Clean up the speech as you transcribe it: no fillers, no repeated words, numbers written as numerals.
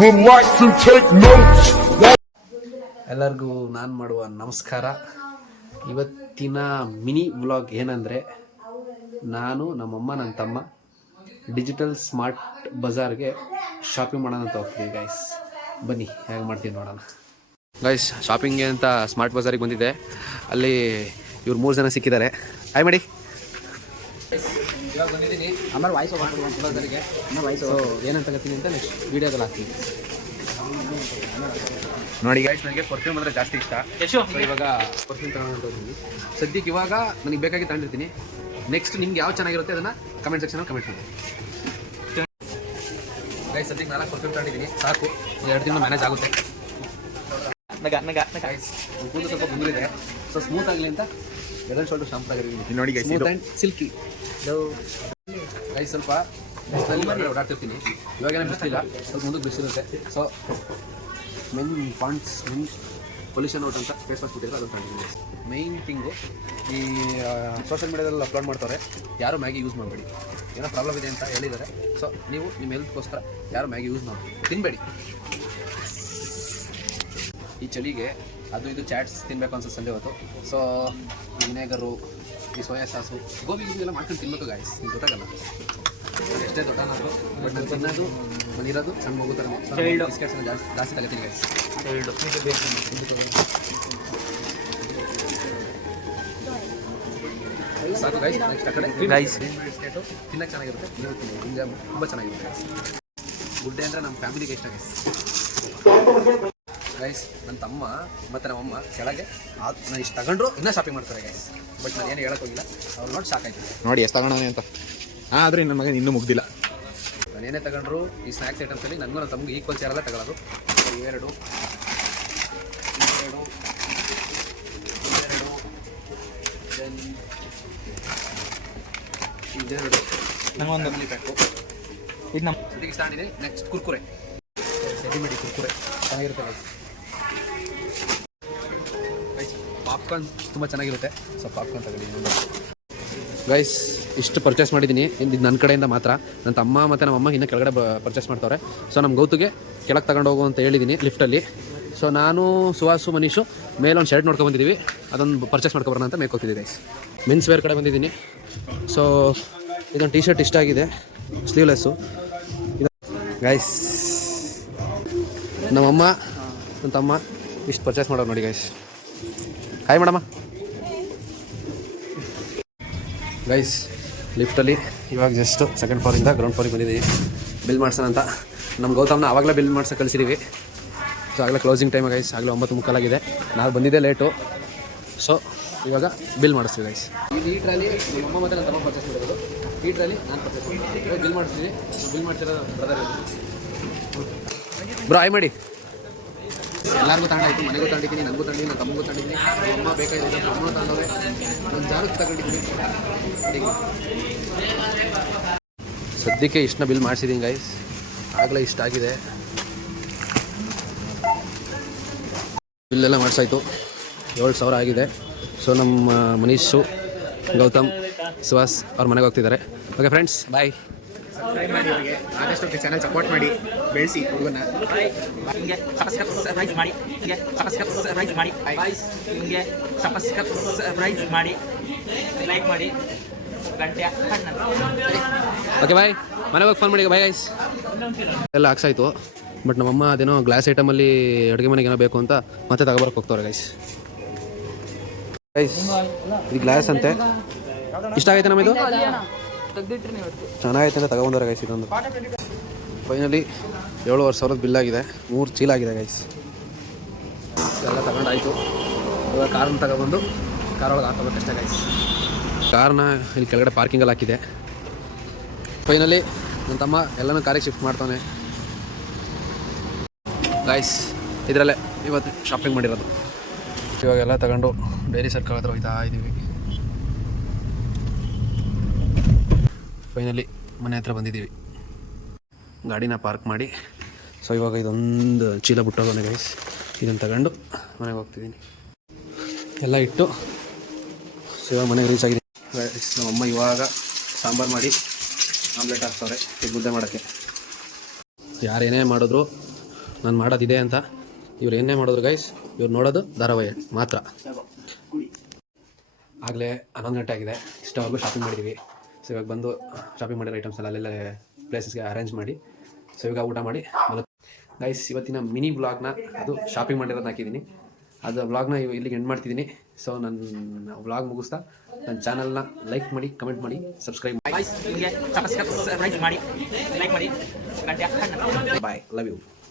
Relax and take notes. ಎಲ್ಲರಿಗೂ ನಾನು ಮಾಡುವ ನಮಸ್ಕಾರ. ಇವತ್ತಿನ ಮಿನಿ ವ್ಲಾಗ್ ಏನಂದರೆ, ನಾನು ನಮ್ಮಮ್ಮ ನನ್ನ ತಮ್ಮ ಡಿಜಿಟಲ್ ಸ್ಮಾರ್ಟ್ ಬಜಾರ್ಗೆ ಶಾಪಿಂಗ್ ಮಾಡೋಣ ಅಂತ ಹೋಗ್ತೀವಿ ಗೈಸ್. ಬನ್ನಿ ಹೇಗೆ ಮಾಡ್ತೀವಿ ನೋಡೋಣ ಗೈಸ್. ಶಾಪಿಂಗ್ಗೆ ಅಂತ ಸ್ಮಾರ್ಟ್ ಬಜಾರಿಗೆ ಬಂದಿದ್ದೆ. ಅಲ್ಲಿ ಇವ್ರು 3 ಜನ ಸಿಕ್ಕಿದ್ದಾರೆ. ಹಾಯ್ ಮಾಡಿ. ಇವಾಗ ಬಂದಿದ್ದೀನಿ. ಆಮೇಲೆ ವಾಯ್ಸ್ ಬಜಾರಿಗೆ ಏನಂತ ಹೇಳ್ತೀನಿ ಅಂತ ನೆಕ್ಸ್ಟ್ ವೀಡಿಯೋದಲ್ಲಿ ಹಾಕ್ತೀನಿ ನೋಡಿ ಗೈಸ್. ನನಗೆ ಪರ್ಫ್ಯೂಮ್ ಅಂದರೆ ಜಾಸ್ತಿ ಇಷ್ಟ. ಇವಾಗ ಪರ್ಫ್ಯೂಮ್ ತಗೊಂಡಿದ್ದೀನಿ. ಸದ್ಯಕ್ಕೆ ಇವಾಗ ನನಗೆ ಬೇಕಾಗಿ ತಗೊಂಡಿರ್ತೀನಿ. ನೆಕ್ಸ್ಟ್ ನಿಮ್ಗೆ ಯಾವ ಚೆನ್ನಾಗಿರುತ್ತೆ ಅದನ್ನು ಕಮೆಂಟ್ ಸೆಕ್ಷನಲ್ಲಿ ಕಮೆಂಟ್ ಮಾಡಿ ಗೈಸ್. ಸದ್ಯಕ್ಕೆ 4 ಪರ್ಫ್ಯೂಮ್ ತಗೊಂಡಿದ್ದೀನಿ, ಸಾಕು. 2 ತಿಂಗಳು ಮ್ಯಾನೇಜ್ ಆಗುತ್ತೆ. ಗೈಸ್ ಕೂದಲು ಸ್ವಲ್ಪ ಬಂದಿದೆ, ಸೊ ಸ್ಮೂತ್ ಆಗಲಿ ಅಂತ ವೆಲ್ ಶೋಲ್ಡರ್ ಶಾಂಪು ಆಗಿದ್ದೀನಿ ನೋಡಿ guys. Smooth and silky guys. ಸ್ವಲ್ಪ ಬಿಸಿಲಲ್ಲಿ ಓಡಾಡ್ತಿರ್ತೀನಿ. ಇವಾಗೇನೇ ಬಿಸಿಲಿಲ್ಲ, ಸ್ವಲ್ಪ ಮುಂದಕ್ಕೆ ಬಿಸಿಲಿರುತ್ತೆ. ಸೊ ಮೆನ್ ಪೊಲ್ಯೂಷನ್ ಔಟ್ ಅಂತ ಫೇಸ್ ವಾಶ್ ಕೊಟ್ಟಿದ್ರೆ ಅದನ್ನು ತಗೊಂಡಿದ್ದೀನಿ. ಮೈನ್ ಥಿಂಗು, ಈ ಸೋಷಿಯಲ್ ಮೀಡಿಯಾದಲ್ಲಿ ಅಪ್ಲೋಡ್ ಮಾಡ್ತಾರೆ, ಯಾರು ಮ್ಯಾಗಿ ಯೂಸ್ ಮಾಡಬೇಡಿ. ಏನೋ ಪ್ರಾಬ್ಲಮ್ ಇದೆ ಅಂತ ಹೇಳಿದ್ದಾರೆ. ಸೊ ನೀವು ನಿಮ್ಮ ಹೆಲ್ತ್ಗೋಸ್ಕರ ಯಾರು ಮ್ಯಾಗಿ ಯೂಸ್ ಮಾಡಿ ತಿನ್ನಬೇಡಿ. ಈ ಚಳಿಗೆ ಅದು ಇದು ಚಾಟ್ಸ್ ತಿನ್ನಬೇಕು ಅನ್ಸುತ್ತೆ ಸಂಜೆ ಹೊತ್ತು. ಸೊ ವಿನೇಗರು, ಈ ಸೋಯಾ ಸಾಸು, ಗೋಬಿ ಎಲ್ಲ ಮಾಡ್ಕೊಂಡು ತಿನ್ನಬೇಕು ಗಾಯ್ಸ್. ನಿಮ್ಗೆ ಗೊತ್ತಾಗಲ್ಲ ಎಷ್ಟೇ ದೊಡ್ಡನಾದ್ರು, ಬಟ್ ನಾನು ತಿನ್ನೋದು ಬಂದಿರೋದು ಸಣ್ಣ ಮಗು ಥರ. ಬಿಸ್ಕೆಟ್ಸ್ ಜಾಸ್ತಿ ತಗೋತೀನಿ ಗೈಸ್. ಸಾಕು ಗೈಸ್. ನೆಕ್ಸ್ಟ್ ಆ ಕಡೆ ಬಿಸ್ಕೆಟು ತಿನ್ನಕ್ಕೆ ಚೆನ್ನಾಗಿರುತ್ತೆ. ತುಂಬ ಚೆನ್ನಾಗಿರುತ್ತೆ ಗೈಸ್. ಗುಡ್ಡೆ ಅಂದರೆ ನಮ್ಮ ಫ್ಯಾಮಿಲಿಗೆ ಇಷ್ಟ ಗೈಸ್. ಗೈಸ್ ನನ್ನ ತಮ್ಮ ಮತ್ತು ನಮ್ಮಮ್ಮ ಕೆಳಗೆ ನಾನು ಇಷ್ಟು ತಗೊಂಡ್ರು ಇನ್ನೂ ಶಾಪಿಂಗ್ ಮಾಡ್ತಾರೆ ಗೈಸ್. ಬಟ್ ನಾನು ಏನು ಹೇಳೋಕೆ ಹೋಗಿಲ್ಲ, ಅವ್ರು ನೋಡಿ ಶಾಕ್ ಆಯ್ತು ನೋಡಿ ಎಷ್ಟು ತಗೊಂಡವನೇ ಅಂತ. ಆದರೆ ನನ್ನ ಮಗ ಇನ್ನೂ ಮುಗ್ದಿಲ್ಲ. ನಾನೇನೇ ತಗೊಂಡ್ರು ಈ ಸ್ನ್ಯಾಕ್ಸ್ ಐಟಮ್ಸಲ್ಲಿ ನನಗೂ ನನ್ನ ತಮ್ಗೆ ಈಕ್ವಲ್ ಚೇರೆಲ್ಲ ತಗೊಳ್ಳೋದು. ಇವೆರಡು ಇದೆರಡು ನನಗೊಂದು ಪ್ಯಾಕು ಇದು ನಮ್ಮ ಸದ್ಯಕ್ಕೆ ಸ್ಟಾರ್ಟ್ ಇದೆ. ನೆಕ್ಸ್ಟ್ ಕುರ್ಕುರೆ, ರೆಡಿಮೇಡಿ ಕುರ್ಕುರೆ ಚೆನ್ನಾಗಿರುತ್ತೆ ಗೈಸ್. ಪಾಪ್ಕಾರ್ನ್ ತುಂಬ ಚೆನ್ನಾಗಿರುತ್ತೆ. ಸೊ ಪಾಪ್ಕಾರ್ನ್ ತಗೊಂಡಿದ್ದೀನಿ ಗೈಸ್. ಇಷ್ಟು ಪರ್ಚೇಸ್ ಮಾಡಿದ್ದೀನಿ. ಇದು ನನ್ನ ಕಡೆಯಿಂದ ಮಾತ್ರ. ನನ್ನ ತಮ್ಮ ಮತ್ತು ನಮ್ಮ ಅಮ್ಮ ಇನ್ನೂ ಕೆಳಗಡೆ ಪರ್ಚೇಸ್ ಮಾಡ್ತಾರೆ. ಸೊ ನಮ್ಮ ಗೌತುಗೆ ಕೆಳಗೆ ತಗೊಂಡು ಹೋಗು ಅಂತ ಹೇಳಿದ್ದೀನಿ ಲಿಫ್ಟಲ್ಲಿ. ಸೊ ನಾನು ಸುಹಾಸು ಮನೀಶು ಮೇಲೊಂದು ಶರ್ಟ್ ನೋಡ್ಕೊಂಡ್ಬಂದಿದ್ದೀವಿ. ಅದೊಂದು ಪರ್ಚೇಸ್ ಮಾಡ್ಕೊಬರೋಣ ಅಂತ ಮೇಲ್ಕೋತಿದ್ದೀವಿ ಗೈಸ್. ಮೆನ್ಸ್ ವೇರ್ ಕಡೆ ಬಂದಿದ್ದೀನಿ. ಸೊ ಇದೊಂದು ಟಿ ಶರ್ಟ್ ಇಷ್ಟ ಆಗಿದೆ, ಸ್ಲೀವ್ಲೆಸ್ಸು ಇದು ಗೈಸ್. ನಮ್ಮಮ್ಮ ನನ್ನ ತಮ್ಮ ಇಷ್ಟು ಪರ್ಚೇಸ್ ಮಾಡೋರು ನೋಡಿ ಗೈಸ್. Hi madam. ಗೈಸ್ ಲಿಫ್ಟಲ್ಲಿ ಇವಾಗ ಜಸ್ಟ್ ಸೆಕೆಂಡ್ ಫ್ಲೋರಿಂದ ಗ್ರೌಂಡ್ ಫ್ಲೋರಿಗೆ ಬಂದಿದ್ದೀವಿ ಬಿಲ್ ಮಾಡ್ಸೋಣ ಅಂತ. ನಮ್ಮ ಗೌತಮ್ನ ಆವಾಗಲೇ ಬಿಲ್ ಮಾಡ್ಸೋಕೆ ಕಳಿಸಿದ್ದೀವಿ. ಸೊ ಆಗಲೇ ಕ್ಲೋಸಿಂಗ್ ಟೈಮ್ ಗೈಸ್. ಆಗಲೇ 9:30 ನಾವು ಬಂದಿದ್ದೇ ಲೇಟು. ಸೊ ಇವಾಗ ಬಿಲ್ ಮಾಡಿಸ್ತೀವಿ ಗೈಸ್. ಈ ಟ್ರಾಲಿ ನಮ್ಮ ಮತ್ತು ನನ್ನ ತಮ್ಮ ಪರ್ಚೇಸ್ ಮಾಡಿರೋದು. ಈ ಟ್ರಾಲಿ ನಾನು ಪರ್ಚೇಸ್ ಮಾಡಿದ್ದೀನಿ. ಬಿಲ್ ಮಾಡಿಸ್ತೀನಿ. ಬಿಲ್ ಮಾಡ್ತಿರೋ ಬ್ರದರ್ ಬ್ರೋ ಆಯ್ ಮಾಡಿ. ಎಲ್ಲರಿಗೂ ತಗೊಂಡಾಯ್ತು. ಮನೆಗೂ ತಗೊಂಡಿದ್ದೀನಿ, ನನಗೂ ತಗೊಂಡಿದ್ದೀನಿ, ನನ್ನ ತಮ್ಮಗೂ ತಗೊಂಡಿದ್ದೀನಿ. ಅಮ್ಮ ಬೇಕಾಗಿದೆ, ಅಮ್ಮನೂ ತಗೊಂಡವೆ. ಒಂದು ಜಾರಕ್ಕೆ ತಗೊಂಡಿದ್ದೀನಿ. ಸದ್ಯಕ್ಕೆ ಇಷ್ಟನ್ನ ಬಿಲ್ ಮಾಡಿಸಿದ್ದೀನಿ ಗೈಸ್. ಆಗಲೇ ಇಷ್ಟ ಆಗಿದೆ. ಬಿಲ್ಲೆಲ್ಲ ಮಾಡಿಸಾಯ್ತು. 7,000 ಆಗಿದೆ. ಸೊ ನಮ್ಮ ಮನೀಶು, ಗೌತಮ್, ಸುಹಾಸ್ ಅವ್ರ ಮನೆಗೆ ಹೋಗ್ತಿದ್ದಾರೆ. ಓಕೆ ಫ್ರೆಂಡ್ಸ್, ಬಾಯ್. ಸಬ್ಸ್ಕ್ರೈಬ್ ಮಾಡಿ, ಅವರಿಗೆ ಆದಷ್ಟು ಚಾನಲ್ ಸಪೋರ್ಟ್ ಮಾಡಿ, ಬೆಳೆಸಿ ಹುಡುಗನ. ಹಿಂಗೆ ಸಬ್ಸ್ಕ್ರೈಬ್ ಮಾಡಿ, ಹಿಂಗೆ ಸಬ್ಸ್ಕ್ರೈಬ್ ಮಾಡಿ, ಹಿಂಗೆ ಸಬ್ಸ್ಕ್ರೈಬ್ ಮಾಡಿ, ಲೈಕ್ ಮಾಡಿ, ಗಂಟೆ. Okay bye. ಮನೆಗೆ ಹೋಗಿ ಫೋನ್ ಮಾಡಿ ಬಾಯ್ ಗೈಸ್. ಎಲ್ಲ ಹಾಕ್ಸಾಯ್ತು. ಬಟ್ ನಮ್ಮಮ್ಮ ಅದೇನೋ ಗ್ಲಾಸ್ ಐಟಮಲ್ಲಿ ಅಡುಗೆ ಮನೆಗೆ ಏನೋ ಬೇಕು ಅಂತ ಮತ್ತೆ ತಗೊಬರಕ್ಕೆ ಹೋಗ್ತವ್ರೆ ಗೈಸ್. ಗೈಸ್ ಇದು ಗ್ಲಾಸ್ ಅಂತೆ. ಇಷ್ಟ ಆಗೈತೆ ನಮ್ಮ ಇದು ಚೆನ್ನಾಗೈತೆ ಅಂತ ತಗೊಂಡ್ರೆ ಗೈಸ್. ಇದೊಂದು ಫೈನಲಿ 7,500 ಬಿಲ್ ಆಗಿದೆ. 3 ಚೀಲ ಆಗಿದೆ ಗೈಸ್. ಎಲ್ಲ ತಗೊಂಡಾಯಿತು. ಇವಾಗ ಕಾರ್ನ ತಗೊಬಂದು ಕಾರೊಳಗೆ ಹಾಕೋಬೇಕಷ್ಟೇ ಗೈಸ್. ಕಾರ್ನ ಇಲ್ಲಿ ಕೆಳಗಡೆ ಪಾರ್ಕಿಂಗಲ್ಲಿ ಹಾಕಿದೆ. ಫೈನಲಿ ನನ್ನ ತಮ್ಮ ಎಲ್ಲನೂ ಕಾರಿಗೆ ಶಿಫ್ಟ್ ಮಾಡ್ತಾನೆ ಗೈಸ್. ಇದರಲ್ಲೇ ಇವತ್ತು ಶಾಪಿಂಗ್ ಮಾಡಿರೋದು. ಇವಾಗೆಲ್ಲ ತಗೊಂಡು ಡೈರಿ ಸರ್ಕಲ್ ಹತ್ರ ಹೋಗ್ತಾ ಇದ್ದೀವಿ. ಫೈನಲಿ ಮನೆ ಹತ್ರ ಬಂದಿದ್ದೀವಿ. ಗಾಡಿನ ಪಾರ್ಕ್ ಮಾಡಿ. ಸೊ ಇವಾಗ ಇದೊಂದು ಚೀಲ ಬಿಟ್ಟೋಗೋಣ ಗೈಸ್. ಇದನ್ನು ತಗೊಂಡು ಮನೆಗೆ ಹೋಗ್ತಿದ್ದೀನಿ. ಎಲ್ಲ ಇಟ್ಟು ಸೊ ಇವಾಗ ಮನೆಗೆ ರೀಚ್ ಆಗಿದೆ ಗೈಸ್. ನಮ್ಮಮ್ಮ ಇವಾಗ ಸಾಂಬಾರು ಮಾಡಿ ಆಮ್ಲೆಟ್ ಹಾಕ್ತವ್ರೆ. ಇದು ಮುದ್ದೆ ಮಾಡೋಕ್ಕೆ. ಯಾರೇನೇ ಮಾಡಿದ್ರು ನಾನು ಮಾಡೋದಿದೆ ಅಂತ. ಇವ್ರು ಏನೇ ಮಾಡಿದ್ರು ಗೈಸ್, ಇವ್ರು ನೋಡೋದು ಧಾರಾವಾಹಿ ಮಾತ್ರ. ಆಗಲೇ 11 ಗಂಟೆ ಆಗಿದೆ. ಇಷ್ಟವರೆಗೂ ಶಾಪಿಂಗ್ ಮಾಡಿದ್ದೀವಿ. ಸೊ ಇವಾಗ ಬಂದು ಶಾಪಿಂಗ್ ಮಾಡಿರೋ ಐಟಮ್ಸ್ ಎಲ್ಲ ಅಲ್ಲೆಲ್ಲ ಪ್ಲೇಸಸ್ಗೆ ಅರೇಂಜ್ ಮಾಡಿ, ಸೊ ಇವಾಗ ಊಟ ಮಾಡಿ ಗೈಸ್. ಇವತ್ತಿನ ಮಿನಿ ವ್ಲಾಗ್ನ, ಅದು ಶಾಪಿಂಗ್ ಮಾಡಿರೋದು ಹಾಕಿದ್ದೀನಿ, ಅದು ವ್ಲಾಗ್ನ ಇಲ್ಲಿಗೆ ಎಂಡ್ ಮಾಡ್ತಿದ್ದೀನಿ. ಸೊ ನನ್ನ ವ್ಲಾಗ್ ಮುಗಿಸ್ತಾ ನನ್ನ ಚಾನಲ್ನ ಲೈಕ್ ಮಾಡಿ, ಕಮೆಂಟ್ ಮಾಡಿ, ಸಬ್ಸ್ಕ್ರೈಬ್ ಮಾಡಿ. ನಿಮಗೆ ಸಬ್ಸ್ಕ್ರೈಬ್ ಮಾಡಿ, ಲೈಕ್ ಮಾಡಿ. ಬಾಯ್, ಲವ್ ಯು.